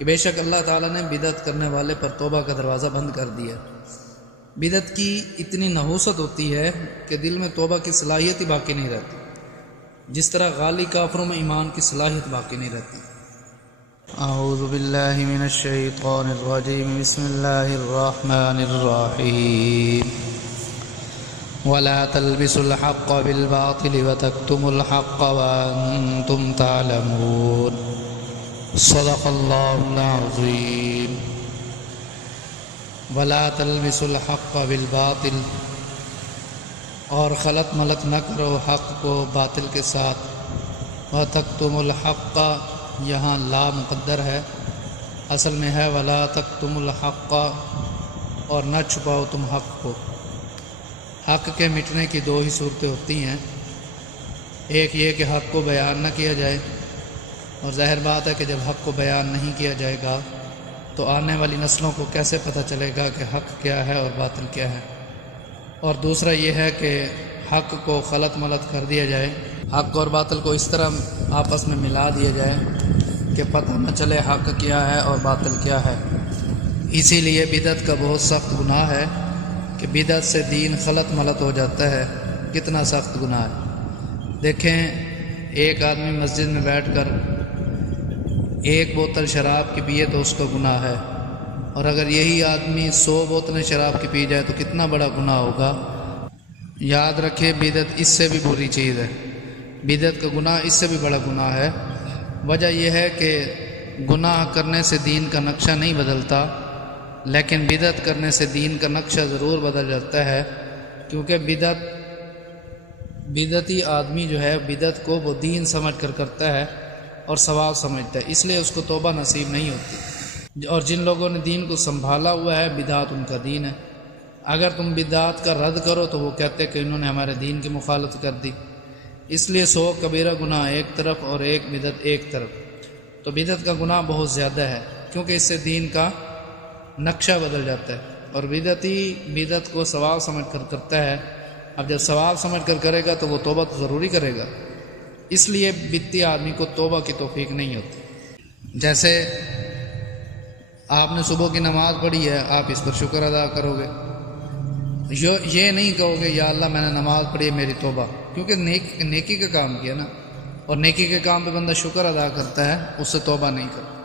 کہ بے شک اللہ تعالیٰ نے بدعت کرنے والے پر توبہ کا دروازہ بند کر دیا۔ بدعت کی اتنی نحوست ہوتی ہے کہ دل میں توبہ کی صلاحیت ہی باقی نہیں رہتی، جس طرح غالی کافروں میں ایمان کی صلاحیت باقی نہیں رہتی۔ اعوذ باللہ من الشیطان الرجیم، بسم اللہ الرحمن الرحیم۔ ولا تلبسوا الحق بالباطل وتكتموا الحق وانتم تعلمون، صدق اللہ العظیم۔ ولا تلبسوا الحق بالباطل، اور خلط ملط نہ کرو حق کو باطل کے ساتھ۔ وتکتموا الحق، یہاں لا مقدر ہے، اصل میں ہے ولا تکتموا الحق، اور نہ چھپاؤ تم حق کو۔ حق کے مٹنے کی دو ہی صورتیں ہوتی ہیں، ایک یہ کہ حق کو بیان نہ کیا جائے، اور ظاہر بات ہے کہ جب حق کو بیان نہیں کیا جائے گا تو آنے والی نسلوں کو کیسے پتہ چلے گا کہ حق کیا ہے اور باطل کیا ہے۔ اور دوسرا یہ ہے کہ حق کو خلط ملط کر دیا جائے، حق اور باطل کو اس طرح آپس میں ملا دیا جائے کہ پتہ نہ چلے حق کیا ہے اور باطل کیا ہے۔ اسی لیے بدعت کا بہت سخت گناہ ہے کہ بدعت سے دین خلط ملط ہو جاتا ہے۔ کتنا سخت گناہ ہے! دیکھیں، ایک آدمی مسجد میں بیٹھ کر ایک بوتل شراب کی پیے تو اس کا گناہ ہے، اور اگر یہی آدمی 100 بوتلیں شراب کی پی جائے تو کتنا بڑا گناہ ہوگا۔ یاد رکھے، بدعت اس سے بھی بری چیز ہے، بدعت کا گناہ اس سے بھی بڑا گناہ ہے۔ وجہ یہ ہے کہ گناہ کرنے سے دین کا نقشہ نہیں بدلتا، لیکن بدعت کرنے سے دین کا نقشہ ضرور بدل جاتا ہے، کیونکہ بدعتی آدمی جو ہے بدعت کو وہ دین سمجھ کر کرتا ہے اور ثواب سمجھتا ہے، اس لیے اس کو توبہ نصیب نہیں ہوتی۔ اور جن لوگوں نے دین کو سنبھالا ہوا ہے، بدعت ان کا دین ہے۔ اگر تم بدعت کا رد کرو تو وہ کہتے کہ انہوں نے ہمارے دین کی مخالفت کر دی۔ اس لیے 100 کبیرہ گناہ ایک طرف اور ایک بدعت ایک طرف، تو بدعت کا گناہ بہت زیادہ ہے، کیونکہ اس سے دین کا نقشہ بدل جاتا ہے، اور بدعتی بدعت کو ثواب سمجھ کر کرتا ہے۔ اب جب ثواب سمجھ کر کرے گا تو وہ توبہ تو ضروری کرے گا، اس لیے بدعتی آدمی کو توبہ کی توفیق نہیں ہوتی۔ جیسے آپ نے صبح کی نماز پڑھی ہے، آپ اس پر شکر ادا کرو گے، یہ نہیں کہو گے یا اللہ میں نے نماز پڑھی ہے میری توبہ، کیونکہ نیکی کا کام کیا نا، اور نیکی کے کام پہ بندہ شکر ادا کرتا ہے، اس سے توبہ نہیں کرتا۔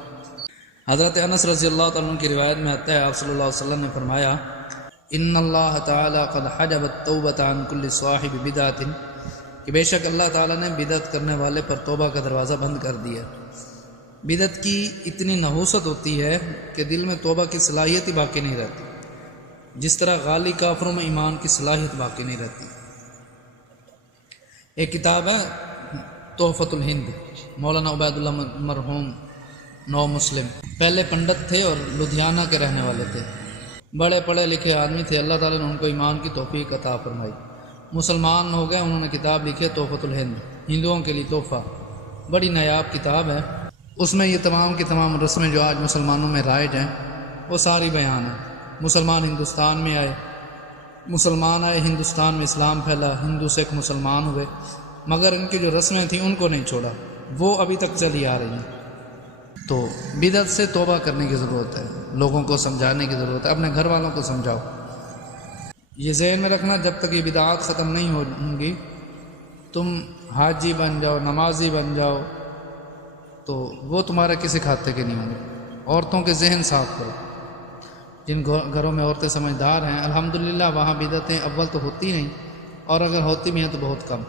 حضرت انس رضی اللہ تعالیٰ عنہ کی روایت میں آتا ہے، آپ صلی اللہ علیہ وسلم نے فرمایا، ان اللہ تعالیٰ قد حجب التوبۃ عن کل صاحب بدعۃ، کہ بے شک اللہ تعالیٰ نے بدعت کرنے والے پر توبہ کا دروازہ بند کر دیا۔ بدعت کی اتنی نحوست ہوتی ہے کہ دل میں توبہ کی صلاحیت ہی باقی نہیں رہتی، جس طرح غالی کافروں میں ایمان کی صلاحیت باقی نہیں رہتی۔ ایک کتاب ہے تحفۃ الہند، مولانا عبید اللہ مرحوم، نو مسلم، پہلے پنڈت تھے اور لدھیانہ کے رہنے والے تھے، بڑے پڑھے لکھے آدمی تھے، اللہ تعالیٰ نے ان کو ایمان کی توفیق عطا فرمائی، مسلمان ہو گئے۔ انہوں نے کتاب لکھی ہے تحفۃ الہند، ہندوؤں کے لیے تحفہ، بڑی نایاب کتاب ہے۔ اس میں یہ تمام کی تمام رسمیں جو آج مسلمانوں میں رائج ہیں وہ ساری بیان ہیں۔ مسلمان ہندوستان میں آئے، مسلمان آئے ہندوستان میں، اسلام پھیلا، ہندو سکھ مسلمان ہوئے، مگر ان کی جو رسمیں تھیں ان کو نہیں چھوڑا، وہ ابھی تک چلی آ رہی ہیں۔ تو بدعت سے توبہ کرنے کی ضرورت ہے، لوگوں کو سمجھانے کی ضرورت ہے، اپنے گھر والوں کو سمجھاؤ۔ یہ ذہن میں رکھنا، جب تک یہ بدعات ختم نہیں ہوں گی، تم حاجی بن جاؤ، نمازی بن جاؤ، تو وہ تمہارے کسی کھاتے کے نہیں ہوں گے۔ عورتوں کے ذہن صاف کرو، جن گھروں میں عورتیں سمجھدار ہیں، الحمدللہ وہاں بدعتیں اول تو ہوتی نہیں، اور اگر ہوتی بھی ہیں تو بہت کم۔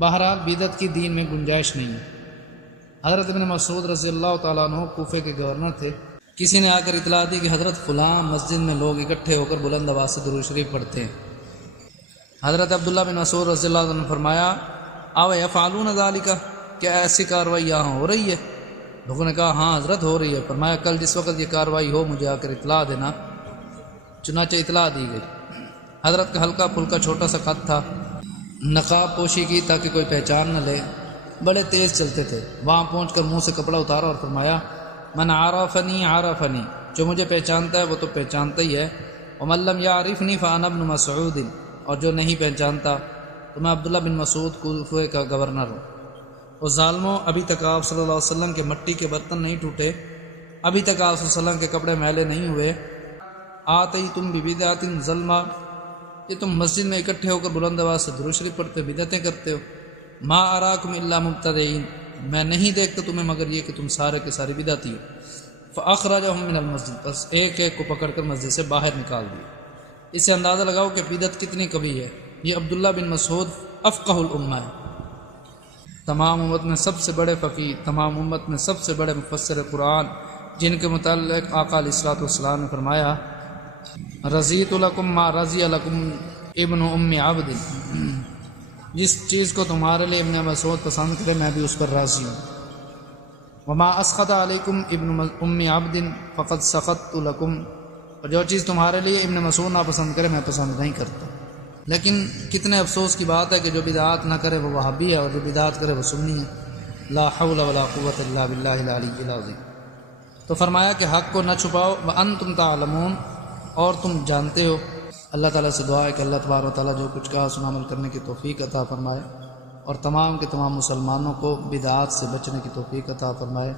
بہرحال بدعت کی دین میں گنجائش نہیں ہے۔ حضرت ابن مسعود رضی اللہ تعالیٰ عنہ کوفے کے گورنر تھے، کسی نے آ کر اطلاع دی کہ حضرت فلاں مسجد میں لوگ اکٹھے ہو کر بلند آواز سے درود شریف پڑھتے ہیں۔ حضرت عبداللہ بن مسعود رضی اللہ عنہ نے فرمایا، او یفعلون ذالک، کیا ایسی کارروائی یہاں ہو رہی ہے؟ لوگوں نے کہا ہاں حضرت ہو رہی ہے۔ فرمایا کل جس وقت یہ کارروائی ہو مجھے آ کر اطلاع دینا۔ چنانچہ اطلاع دی گئی۔ حضرت کا ہلکا پھلکا چھوٹا سا خط تھا، نقاب پوشی کی تاکہ کوئی پہچان نہ لے، بڑے تیز چلتے تھے۔ وہاں پہنچ کر منہ سے کپڑا اتارا اور فرمایا، من عرفنی عرفنی، جو مجھے پہچانتا ہے وہ تو پہچانتا ہی ہے، ومن لم یعرفنی فانا ابن مسعود، اور جو نہیں پہچانتا تو میں عبداللہ بن مسعود کوفے کا گورنر ہوں۔ اور ظالموں، ابھی تک آپ صلی اللہ علیہ وسلم کے مٹی کے برتن نہیں ٹوٹے ابھی تک آپ صلی اللہ علیہ وسلم کے کپڑے میلے نہیں ہوئے. آتے تم بھی بدعت ظلمہ، کہ تم مسجد میں اکٹھے ہو کر بلند آواز سے درود شریف پڑھتے ہو، بدعتیں کرتے ہو. ما اراکم الا مبتدعین، میں نہیں دیکھتا تمہیں مگر یہ کہ تم سارے کے سارے بدعتی ہو. فاخرجہم من المسجد، بس ایک ایک کو پکڑ کر مسجد سے باہر نکال دیا. اس سے اندازہ لگاؤ کہ بدعت کتنی کبھی ہے. یہ عبداللہ بن مسعود افقہ الامہ ہے، تمام امت میں سب سے بڑے فقیہ، تمام امت میں سب سے بڑے مفسر قرآن، جن کے متعلق آقا علیہ الصلوۃ والسلام نے فرمایا رضیت لکم ما رضی لکم ابن ام عبد، جس چیز کو تمہارے لیے ابن مسعود پسند کرے میں بھی اس پر راضی ہوں. وما اسخط علیکم ابن ام عبد فقد سخطت لکم، اور جو چیز تمہارے لیے ابن مسعود ناپسند کرے میں پسند نہیں کرتا. لیکن کتنے افسوس کی بات ہے کہ جو بدعات نہ کرے وہ وہابی ہے، اور جو بدعات کرے وہ سنی ہے. لا حول ولا قوت الا باللہ العلی العظیم. تو فرمایا کہ حق کو نہ چھپاؤ، وانتم تعلمون، اور تم جانتے ہو. اللہ تعالیٰ سے دعا ہے کہ اللہ تبارک و تعالیٰ جو کچھ کہا سنا عمل کرنے کی توفیق عطا فرمائے، اور تمام کے تمام مسلمانوں کو بدعات سے بچنے کی توفیق عطا فرمائے.